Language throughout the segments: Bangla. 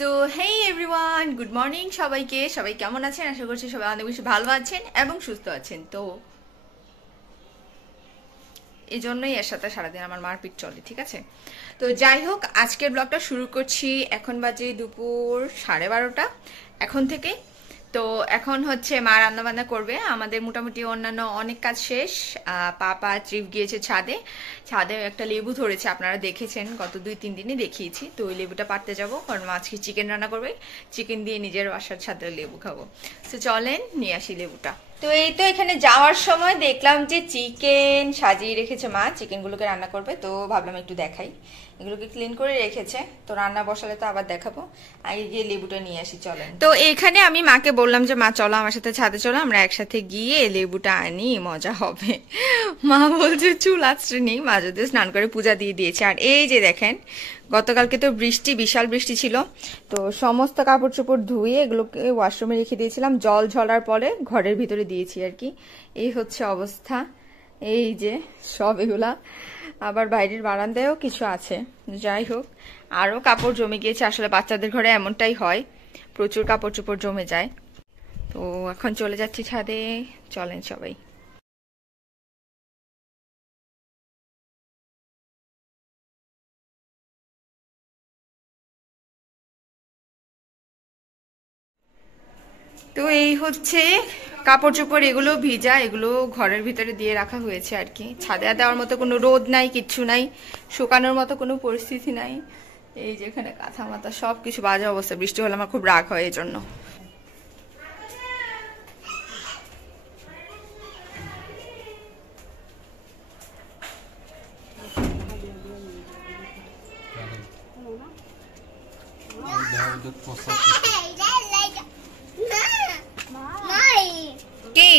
So hey everyone, good morning সবাইকে। সবাই কেমন আছেন? আশা করছি সবাই অনেক বেশি ভালো আছেন এবং সুস্থ আছেন। তো এই জন্যই এর সাথে সারাদিন আমার মারপিট চলে, ঠিক আছে? তো যাই হোক, আজকের ব্লগটা শুরু করছি। এখন বাজে দুপুর 12:30 এখন থেকে। তো এখন হচ্ছে মা রান্না বান্না করবে। আমাদের মোটামুটি অন্যান্য অনেক কাজ শেষ। পাপা ট্রিপ গিয়েছে ছাদে। ছাদে একটা লেবু ধরেছে, আপনারা দেখেছেন, গত 2-3 দিনই দেখিয়েছি। তো ওই লেবুটা পাড়তে যাবো, কারণ মা আজকে চিকেন রান্না করবে। চিকেন দিয়ে নিজের বাসার ছাদে লেবু খাবো। তো চলেন নিয়ে আসি লেবুটা। তো এই তো এখানে যাওয়ার সময় দেখলাম যে চিকেন সাজিয়ে রেখেছে মা, চিকেনগুলোকে রান্না করবে। তো ভাবলাম একটু দেখাই। এগুলোকে ক্লিন করে রেখেছে, তো রান্না বসালে তো আবার দেখাবো। আগে গিয়ে লেবুটা নিয়ে আসি, চলেন। তো এখানে আমি মাকে বললাম যে মা চলো আমার সাথে ছাদে চলো, আমরা একসাথে গিয়ে লেবুটা আনি, মজা হবে। মা বলছে চুল আঁচড়ে নেই। মা যদি স্নান করে পূজা দিয়ে দিয়েছে। আর এই যে দেখেন, গতকালকে তো বৃষ্টি, বিশাল বৃষ্টি ছিল। তো সমস্ত কাপড় চোপড় ধুয়ে এগুলোকে ওয়াশরুমে রেখে দিয়েছিলাম, জল ঝরার পরে ঘরের ভিতরে দিয়েছি আর কি। এই হচ্ছে অবস্থা। এই যে সব এগুলা, আবার বাইরের বারান্দায়ও কিছু আছে। যাই হোক, আরও কাপড় জমে গিয়েছে। আসলে বাচ্চাদের ঘরে এমনটাই হয়, প্রচুর কাপড় চোপড় জমে যায়। তো এখন চলে যাচ্ছি ছাদে, চলেন সবাই। তো এই হচ্ছে কাপড় চোপড়, এগুলো ভিজা, এগুলো ঘরের ভিতরে দিয়ে রাখা হয়েছে আর কি। ছাদে দেওয়ার মতো কোনো রোদ নাই, কিচ্ছু নাই, শুকানোর মতো কোনো পরিস্থিতি নাই। এই যেখানে কাঁথা মাথা সব কিছু বাজে অবস্থা। বৃষ্টি হলে আমার খুব রাগ হয় এই জন্য। কি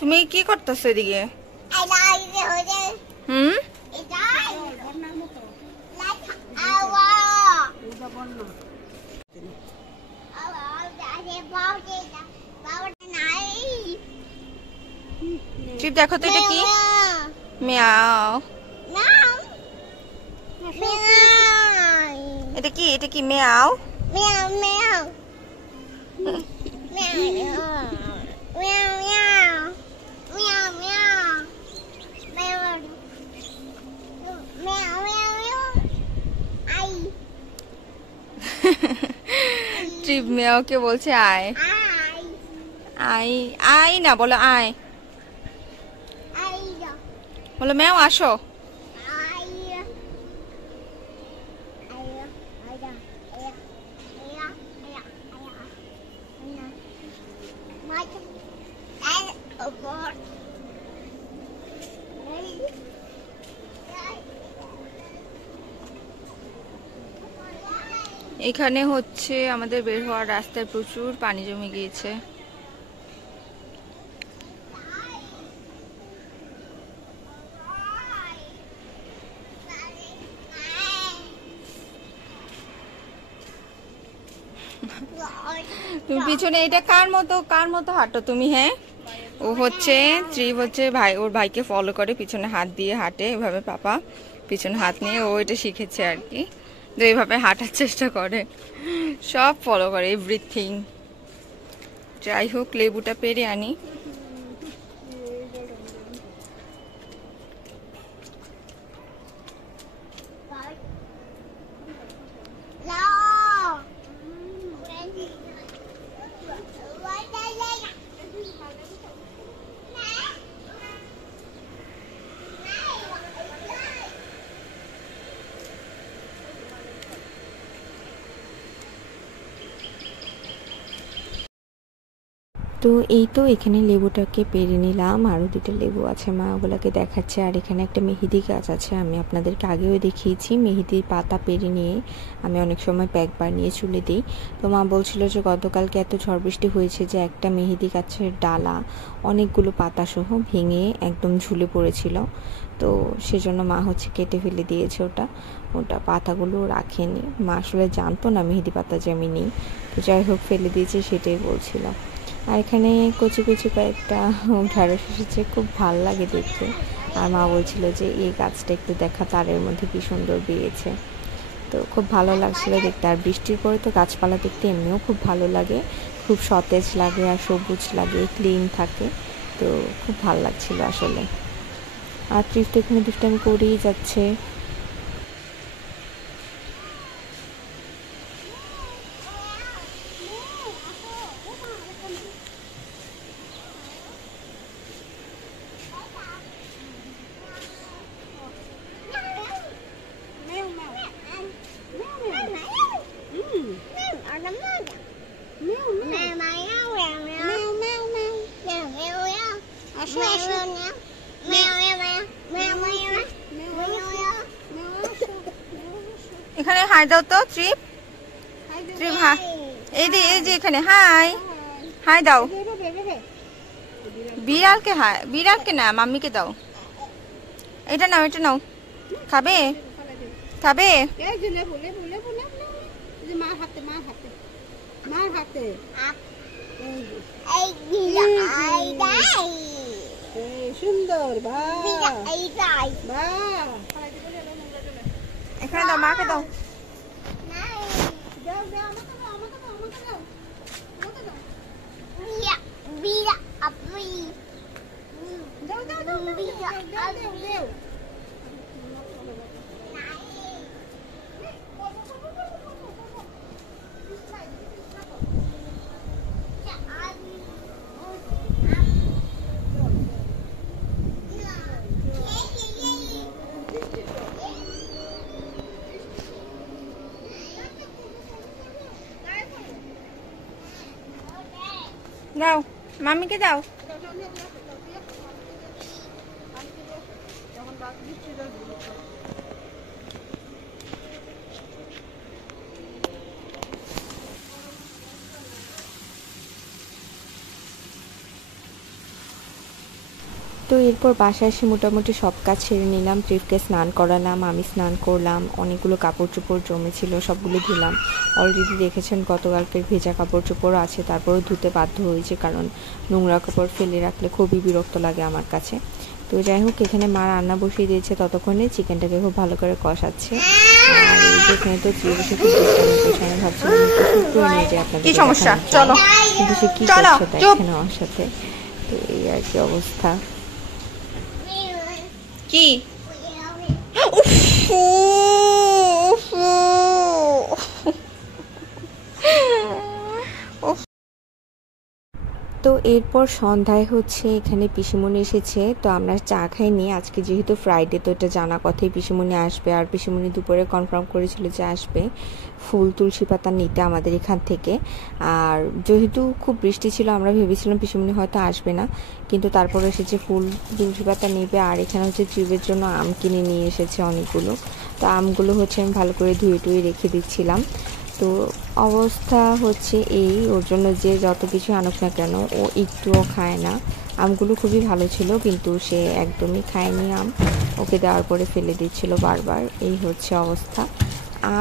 তুমি কি করতেছো এদিকে? হুম, ঠিক দেখো তো এটা কি? মিয়াও। এটা কি? এটা কি মিয়াও? ট্রিপ মেয়াওকে বলছে আয়। আই আই না, বলো আয়। বলো মেয়াও আসো। এখানে হচ্ছে আমাদের বের হওয়ার রাস্তায় প্রচুর পানি জমে গিয়েছে। তুমি পিছনে, এটা কার মতো হাঁটো তুমি? হ্যাঁ, ও হচ্ছে ত্রিপ হচ্ছে ভাই, ওর ভাইকে ফলো করে, পিছনে হাত দিয়ে হাঁটে এভাবে। পাপা পিছনে হাত নিয়ে ও এটা শিখেছে আর কি। তো এইভাবে হাঁটার চেষ্টা করে, সব ফলো করে, এভরিথিং। যাই হোক, লেবুটা পেরে আনি। তো এই তো এখানে লেবুটাকে পেরে নিলাম, আরও 2টা লেবু আছে, মা ওগুলোকে দেখাচ্ছে। আর এখানে একটা মেহেদি গাছ আছে, আমি আপনাদেরকে আগেও দেখিয়েছি। মেহেদির পাতা পেরে নিয়ে আমি অনেক সময় প্যাক বানিয়ে চুলে দিই। তো মা বলছিল যে গতকালকে এত ঝড় বৃষ্টি হয়েছে যে একটা মেহেদি গাছের ডালা অনেকগুলো পাতাসহ ভেঙে একদম ঝুলে পড়েছিল। তো সেজন্য মা হচ্ছে কেটে ফেলে দিয়েছে ওটা পাতাগুলো রাখেনি। মা আসলে জানতো না মেহেদি পাতা যে আমি নিই। তো যাই হোক, ফেলে দিয়েছে, সেটাই বলছিল। আর এখানে কচি কচি কয়েকটা ঢ্যাঁড়স এসেছে, খুব ভাল লাগে দেখতে। আর মা বলছিল যে এই গাছটা একটু দেখা, তারের মধ্যে কি সুন্দর বেরিয়েছে। তো খুব ভালো লাগছিল দেখতে। আর বৃষ্টির পরে তো গাছপালা দেখতে এমনিও খুব ভালো লাগে, খুব সতেজ লাগে আর সবুজ লাগে, ক্লিন থাকে। তো খুব ভালো লাগছিল আসলে। আর ট্রিপ তো এখানে দুষ্টামি করেই যাচ্ছে। এখানে হাই দাও তো ট্রিপ, ট্রিপ হাই, এই যে এখানে হাই, হাই দাও। বিড়ালকে হাই, বিড়ালকে না, মাম্মিকে দাও। এটা নাও, এটা নাও। খাবে, খাবে। সুন্দর এখানে দাও, মাকে দাও। দাও, মাম্মিকে দাও। তো এরপর বাসায় এসে মোটামুটি সব কাজ ছেড়ে নিলাম। ট্রিপকে স্নান করালাম, আমি স্নান করলাম। অনেকগুলো কাপড় চোপড় জমেছিল, সবগুলো ধুলাম। অলরেডি দেখেছেন গতকালকের ভেজা কাপড় চোপড় আছে, তারপরেও ধুতে বাধ্য হয়েছে, কারণ নোংরা কাপড় ফেলে রাখলে খুবই বিরক্ত লাগে আমার কাছে। তো যাই হোক, এখানে মা রান্না বসিয়ে দিয়েছে, ততক্ষণে চিকেনটাকে খুব ভালো করে কষাচ্ছে। আর এখানে তো বসে খুব আমি ভাবছিলাম একটু নিয়ে যাই আপনাদের, কি সমস্যা, চলো। কিন্তু সে কি করছে দেখেন আমার সাথে। তো এই আর কি অবস্থা। কি তো এরপর সন্ধ্যায় হচ্ছে এখানে পিসিমণি এসেছে। তো আমরা চা খাইনি আজকে, যেহেতু ফ্রাইডে, তো এটা জানা কথাই পিসিমণি আসবে। আর পিসিমণি দুপুরে কনফার্ম করেছিল যে আসবে ফুল তুলসী পাতা নিতে আমাদের এখান থেকে। আর যেহেতু খুব বৃষ্টি ছিল, আমরা ভেবেছিলাম পিসিমণি হয়তো আসবে না, কিন্তু তারপরে এসেছে ফুল তুলসী পাতা নেবে। আর এখানে হচ্ছে ট্রিপের জন্য আম কিনে নিয়ে এসেছে অনেকগুলো। তো আমগুলো হচ্ছে আমি ভালো করে ধুয়ে টুয়ে রেখে দিচ্ছিলাম। তো অবস্থা হচ্ছে এই, ওর জন্য যে যত কিছু আনুক না কেন ও একটুও খায় না। আমগুলো খুবই ভালো ছিল, কিন্তু সে একদমই খায়নি আম, ওকে দেওয়ার পরে ফেলে দিচ্ছিল বারবার। এই হচ্ছে অবস্থা।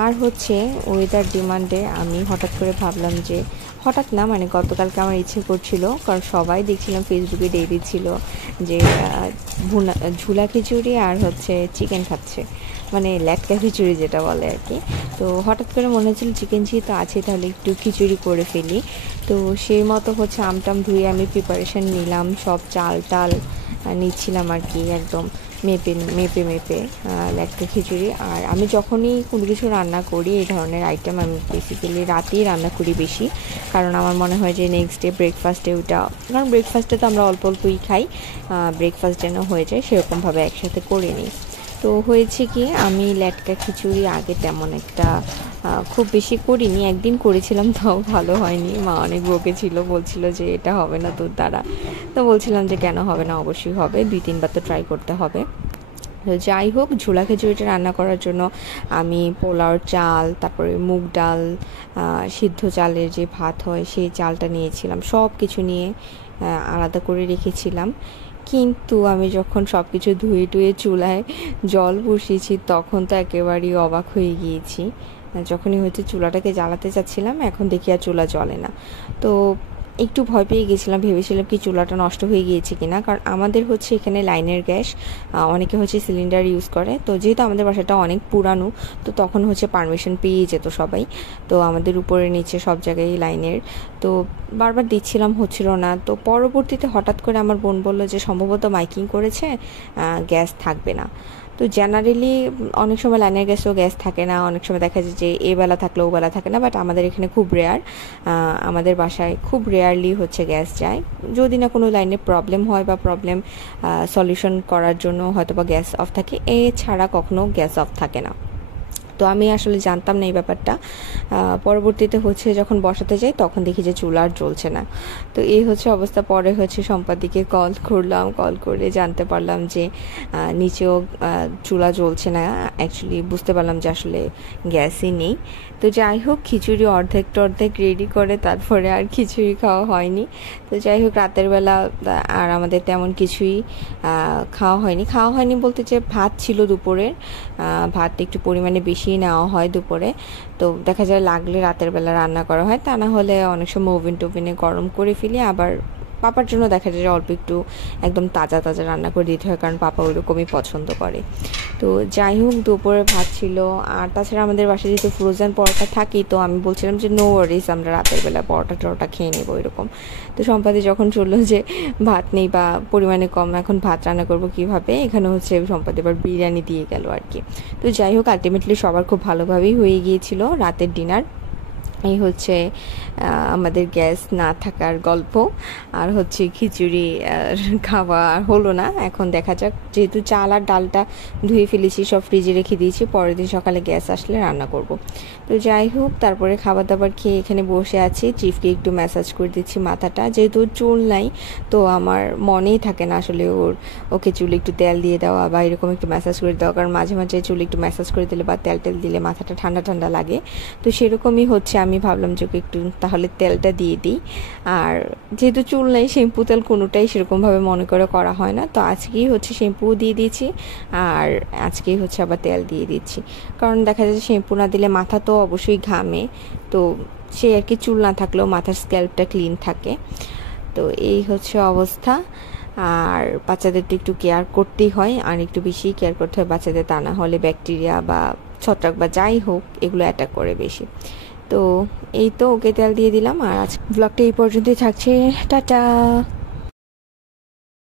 আর হচ্ছে ওয়েদার ডিমান্ডে আমি হঠাৎ করে ভাবলাম যে, হঠাৎ না মানে গতকালকে আমার ইচ্ছে করছিল, কারণ সবাই দেখছিলাম ফেসবুকে দিয়ে দিচ্ছিল যে ঝুলা খিচুড়ি আর হচ্ছে চিকেন খাচ্ছে, মানে ল্যাটকা খিচুড়ি যেটা বলে আর কি। তো হঠাৎ করে মনে হচ্ছিল চিকেন যেহেতু আছে তাহলে একটু খিচুড়ি করে ফেলি। তো সেই মতো হচ্ছে আমটাম ধুয়ে আমি প্রিপারেশান নিলাম, সব চাল টাল নিচ্ছিলাম আর কি, একদম মেপে মেপে মেপে ল্যাটকা খিচুড়ি। আর আমি যখনই কোনো কিছু রান্না করি এই ধরনের আইটেম, আমি বেসিক্যালি রাতেই রান্না করি বেশি, কারণ আমার মনে হয় যে নেক্সট ডে ব্রেকফাস্টে ওইটা, কারণ ব্রেকফাস্টে তো আমরা অল্প অল্পই খাই, ব্রেকফাস্ট যেন হয়ে যায় সেরকমভাবে একসাথে করে নিই। তো হয়েছে কি, আমি ল্যাটকা খিচুড়ি আগে তেমন একটা খুব বেশি করিনি, একদিন করেছিলাম, তাও ভালো হয়নি। মা অনেক বকেছিল, বলছিল যে এটা হবে না তোর দ্বারা। তো বলছিলাম যে কেন হবে না, অবশ্যই হবে, 2-3 বার তো ট্রাই করতে হবে। তো যাই হোক, ঝোলা খিচুড়িটা রান্না করার জন্য আমি পোলাওর চাল, তারপরে মুগ ডাল, সিদ্ধ চালের যে ভাত হয় সেই চালটা নিয়েছিলাম, সব কিছু নিয়ে আলাদা করে রেখেছিলাম। কিন্তু আমি যখন সব কিছু ধুয়ে টুয়ে চুলায় জল বসিয়েছি তখন তো একেবারেই অবাক হয়ে গিয়েছি। যখনই হচ্ছে চুলাটাকে জ্বালাতে চাচ্ছিলাম, এখন দেখি আর চুলা জ্বলে না। তো একটু ভয় পেয়ে গেছিলাম, ভেবেছিলাম কি চুলাটা নষ্ট হয়ে গিয়েছে কিনা, কারণ আমাদের হচ্ছে এখানে লাইনের গ্যাস, অনেকে হচ্ছে সিলিন্ডার ইউজ করে। তো যেহেতু আমাদের বাসাটা অনেক পুরানো, তো তখন হচ্ছে পারমিশন পেয়ে যেত সবাই। তো আমাদের উপরে নিচে সব জায়গায় লাইনের, তো বারবার দিচ্ছিলাম, হচ্ছিল না। তো পরবর্তীতে হঠাৎ করে আমার বোন বললো যে সম্ভবত মাইকিং করেছে, গ্যাস থাকবে না। তো জেনারেলি অনেক সময় লাইনের গ্যাস থাকে না, অনেক সময় দেখা যায় যে এ বেলা থাকলেও ও বেলা থাকে না, বাট আমাদের এখানে খুব রেয়ার, আমাদের বাসায় খুব রেয়ারলি হচ্ছে গ্যাস যায়। যদি না কোনো লাইনে প্রবলেম হয় বা প্রবলেম সলিউশন করার জন্য হয়তো বা গ্যাস অফ থাকে, এছাড়া কখনো গ্যাস অফ থাকে না। তো আমি আসলে জানতাম না এই ব্যাপারটা। পরবর্তীতে হচ্ছে যখন বসাতে যাই তখন দেখি যে চুলা আর জ্বলছে না। তো এই হচ্ছে অবস্থা। পরে হচ্ছে সম্পাদিকে কল করলাম, কল করে জানতে পারলাম যে নিচেও চুলা জ্বলছে না। অ্যাকচুয়ালি বুঝতে পারলাম যে আসলে গ্যাসই নেই। তো যাই হোক, খিচুড়ি অর্ধেক রেডি করে তারপরে আর খিচুড়ি খাওয়া হয়নি। তো যাই হোক, রাতের বেলা আর আমাদের তেমন কিছুই খাওয়া হয়নি বলতে যে ভাত ছিল দুপুরের, ভাতটা একটু পরিমাণে বেশি নেওয়া হয় দুপুরে। তো দেখা যায় লাগলে রাতের বেলা রান্না করা হয়, তা না হলে অনেক সময় ওভেনে গরম করে ফেলি। আবার পাপার জন্য দেখা যায় যে অল্প একটু একদম তাজা রান্না করে দিতে হয়, কারণ পাপা ওইরকমই পছন্দ করে। তো যাই হোক, দুপুরে ভাত ছিল। আর তাছাড়া আমাদের বাসায় যেহেতু ফ্রোজেন পরোটা থাকি, তো আমি বলছিলাম যে নো ওয়ারিস, আমরা রাতের বেলা পরোটা খেয়ে নেবো এরকম। তো সম্পাদি যখন চললো যে ভাত নেই বা পরিমাণে কম, এখন ভাত রান্না করবো কীভাবে, এখানে হচ্ছে সম্পাদি এবার বিরিয়ানি দিয়ে গেল আর কি। তো যাই হোক, আলটিমেটলি সবার খুব ভালোভাবেই হয়ে গিয়েছিল রাতের ডিনার। এই হচ্ছে আমাদের গ্যাস না থাকার গল্প। আর হচ্ছে খিচুড়ি খাওয়া হলো না। এখন দেখা যাক, যেহেতু চাল আর ডালটা ধুয়ে ফেলেছি, সব ফ্রিজে রেখে দিয়েছি, পরের দিন সকালে গ্যাস আসলে রান্না করব। তো যাই হোক, তারপরে খাবার দাবার খেয়ে এখানে বসে আছি। চিফকে একটু ম্যাসাজ করে দিচ্ছি মাথাটা, যেহেতু চুল নাই, তো আমার মনেই থাকে না আসলে ওকে চুলে একটু তেল দিয়ে দেওয়া বা এরকম একটু ম্যাসাজ করে দেওয়া, কারণ মাঝে মাঝে চুলে একটু ম্যাসাজ করে দিলে বা তেল দিলে মাথাটা ঠান্ডা লাগে। তো সেরকমই হচ্ছে, আমি ভাবলাম যে ওকে একটু তাহলে তেলটা দিয়ে দিই। আর যেহেতু চুল নেই, শ্যাম্পু তেল কোনোটাই সেরকমভাবে মনে করে করা হয় না। তো আজকেই হচ্ছে শ্যাম্পুও দিয়ে দিয়েছি, আর আজকেই হচ্ছে আবার তেল দিয়ে দিচ্ছি, কারণ দেখা যাচ্ছে শ্যাম্পু না দিলে মাথা তো অবশ্যই ঘামে। তো সে আর কি, চুল না থাকলেও মাথার স্ক্যাল্পটা ক্লিন থাকে। তো এই হচ্ছে অবস্থা। আর বাচ্চাদের তো একটু কেয়ার করতেই হয়, আর একটু বেশি কেয়ার করতে হয় বাচ্চাদের, তা না হলে ব্যাকটেরিয়া বা ছত্রাক বা যাই হোক এগুলো অ্যাটাক করে বেশি। তো এই তো, ওকে তেল দিয়ে দিলাম। আর আজ ব্লগটা এই পর্যন্তই থাকছে। টাটা।